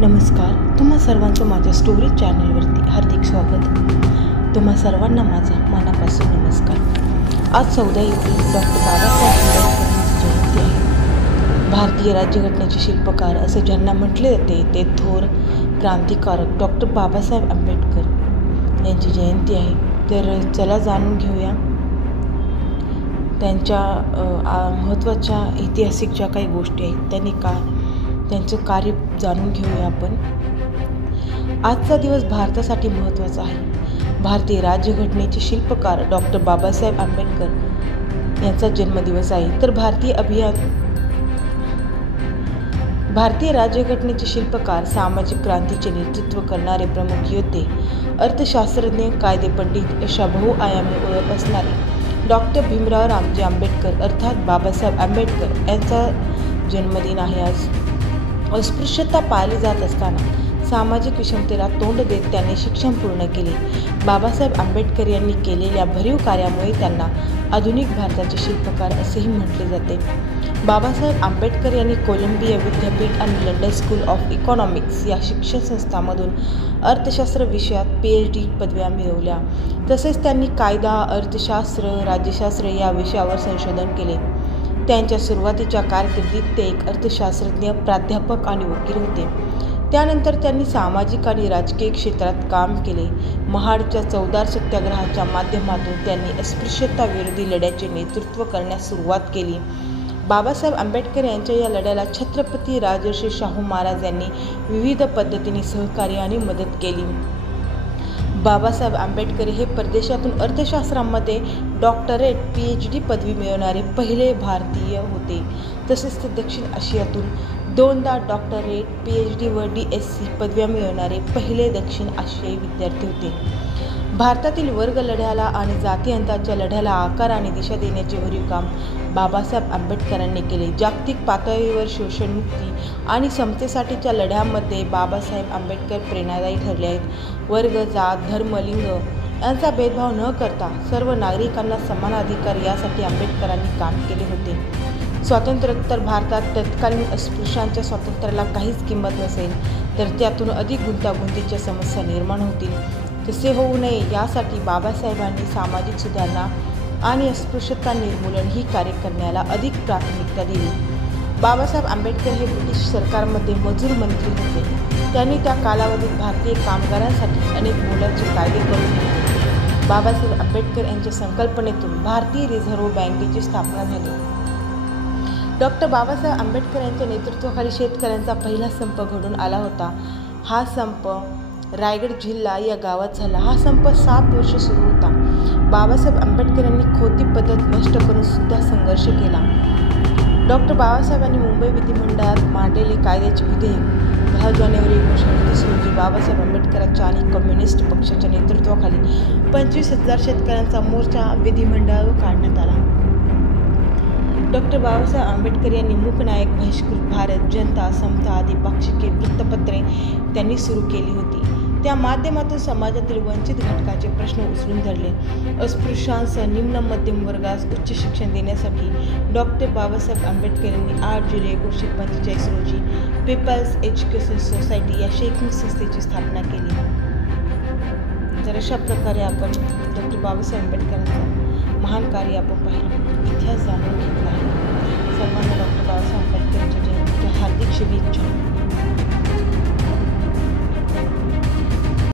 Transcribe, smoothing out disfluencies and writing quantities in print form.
नमस्कार, तुम्हा सर्वांचं माझ्या स्टोरी चॅनलवरती हार्दिक स्वागत. तुम्हा सर्वांना माझा मनापासून नमस्कार. आज 14 एप्रिल डॉक्टर बाबासाहेब आंबेडकर यांची जयंती आहे. भारतीय राज्यघटनेचे शिल्पकार असे ज्यांना म्हटले जाते ते थोर क्रांतिकारक डॉक्टर बाबासाहेब आंबेडकर यांची जयंती आहे. तर चला जाणून घेऊया त्यांच्या महत्त्वाच्या ऐतिहासिक ज्या काही गोष्टी आहेत त्यांचं कार्य जाणून घेऊया आपण. आजचा दिवस भारतासाठी महत्त्वाचा आहे. भारतीय राज्यघटनेचे शिल्पकार डॉक्टर बाबासाहेब आंबेडकर यांचा जन्मदिवस आहे. तर भारतीय राज्यघटनेचे शिल्पकार, सामाजिक क्रांतीचे नेतृत्व करणारे प्रमुख योद्धे, अर्थशास्त्रज्ञ, कायदेपंडित अशा बहुआयामी ओळख असणारे डॉक्टर भीमराव रामजी आंबेडकर अर्थात बाबासाहेब आंबेडकर यांचा जन्मदिन आहे आज. अस्पृश्यता पाळली जात असताना सामाजिक विषमतेला तोंड देत त्यांनी शिक्षण पूर्ण केले. बाबासाहेब आंबेडकर यांनी केलेल्या भरीव कार्यामुळे त्यांना आधुनिक भारताचे शिल्पकार असेही म्हटले जाते. बाबासाहेब आंबेडकर यांनी कोलंबिया विद्यापीठ आणि लंडन स्कूल ऑफ इकॉनॉमिक्स या शिक्षण संस्थांमधून अर्थशास्त्र विषयात PhD पदव्या मिळवल्या. तसेच त्यांनी कायदा, अर्थशास्त्र, राज्यशास्त्र या विषयावर संशोधन केले. त्यांच्या सुरुवातीच्या कारकिर्दीत ते एक अर्थशास्त्रज्ञ, प्राध्यापक आणि वकील होते. त्यानंतर त्यांनी सामाजिक आणि राजकीय क्षेत्रात काम केले. महाडच्या चौदार सत्याग्रहाच्या माध्यमातून त्यांनी अस्पृश्यता विरोधी लढ्याचे नेतृत्व करण्यास सुरुवात केली. बाबासाहेब आंबेडकर यांच्या या लढ्याला छत्रपती राजर्षी शाहू महाराज यांनी विविध पद्धतीने सहकार्य आणि मदत केली. बाबासाहेब आंबेडकर हे परदेशातून अर्थशास्त्रामध्ये डॉक्टरेट PhD पदवी मिळवणारे पहिले भारतीय होते. तसेच ते दक्षिण आशियातून दोनदा डॉक्टरेट, PhD व DSc पदव्या मिळवणारे पहिले दक्षिण आशियाई विद्यार्थी होते. भारतातील वर्ग लढ्याला आणि जातीअंताच्या लढ्याला आकार आणि दिशा देण्याचे भरीव काम बाबासाहेब आंबेडकरांनी केले. जागतिक पातळीवर शोषणमुक्ती आणि समतेसाठीच्या लढ्यामध्ये बाबासाहेब आंबेडकर प्रेरणादायी ठरले आहेत. वर्ग, जात, धर्म, लिंग यांचा भेदभाव न करता सर्व नागरिकांना समान अधिकार यासाठी आंबेडकरांनी काम केले होते. स्वातंत्र्योत्तर भारतात तत्कालीन अस्पृश्यांच्या स्वातंत्र्याला काहीच किंमत नसेल तर त्यातून अधिक गुंतागुंतीच्या समस्या निर्माण होतील. तसे होऊ नये यासाठी बाबासाहेबांनी सामाजिक सुधारणा आणि अस्पृश्यता निर्मूलन ही कार्य करण्याला अधिक प्राथमिकता दिली. बाबासाहेब आंबेडकर हे ब्रिटिश सरकारमध्ये मजूर मंत्री होते. त्यांनी त्या कालावधीत भारतीय कामगारांसाठी अनेक मोलाचे कायदे करून दिले. बाबासाहेब आंबेडकर यांच्या संकल्पनेतून भारतीय रिझर्व्ह बँकेची स्थापना झाली. डॉक्टर बाबासाहेब आंबेडकर यांच्या नेतृत्वाखाली शेतकऱ्यांचा पहिला संप घडून आला होता. हा संप रायगड जिल्हा या गावात झाला. हा संप 7 वर्ष सुरू होता. बाबासाहेब आंबेडकर यांनी खोटी पद्धत नष्ट करून सुद्धा संघर्ष केला. डॉक्टर बाबासाहेबांनी मुंबई विधिमंडळात मांडलेले कायद्याचे विधेयक 10 जानेवारी 1938 रोजी बाबासाहेब आंबेडकरांच्या आणि कम्युनिस्ट पक्षाच्या नेतृत्वाखाली 25,000 शेतकऱ्यांचा मोर्चा विधिमंडळावर काढण्यात आला. डॉक्टर बाबासाहेब आंबेडकर यांनी मूकनायक, बहिष्कृत भारत, जनता, समता आदी पाक्षिके वृत्तपत्रे त्यांनी सुरू केली होती. त्या माध्यमातून समाजातील वंचित घटकाचे प्रश्न उचलून धरले. अस्पृश्यांसह निम्न मध्यम वर्गास उच्च शिक्षण देण्यासाठी डॉक्टर बाबासाहेब आंबेडकर यांनी 8 जुलै 1945 रोजी पीपल्स एज्युकेशन सोसायटी या शैक्षणिक संस्थेची स्थापना केली. तर अशा प्रकारे आपण डॉक्टर बाबासाहेब आंबेडकरांचं महान कार्य आपण पाहिलं, इतिहास जाणून घेतला आहे. सर्वांना डॉक्टर बाबासाहेब आंबेडकर यांच्या जयंतीच्या हार्दिक शुभेच्छा.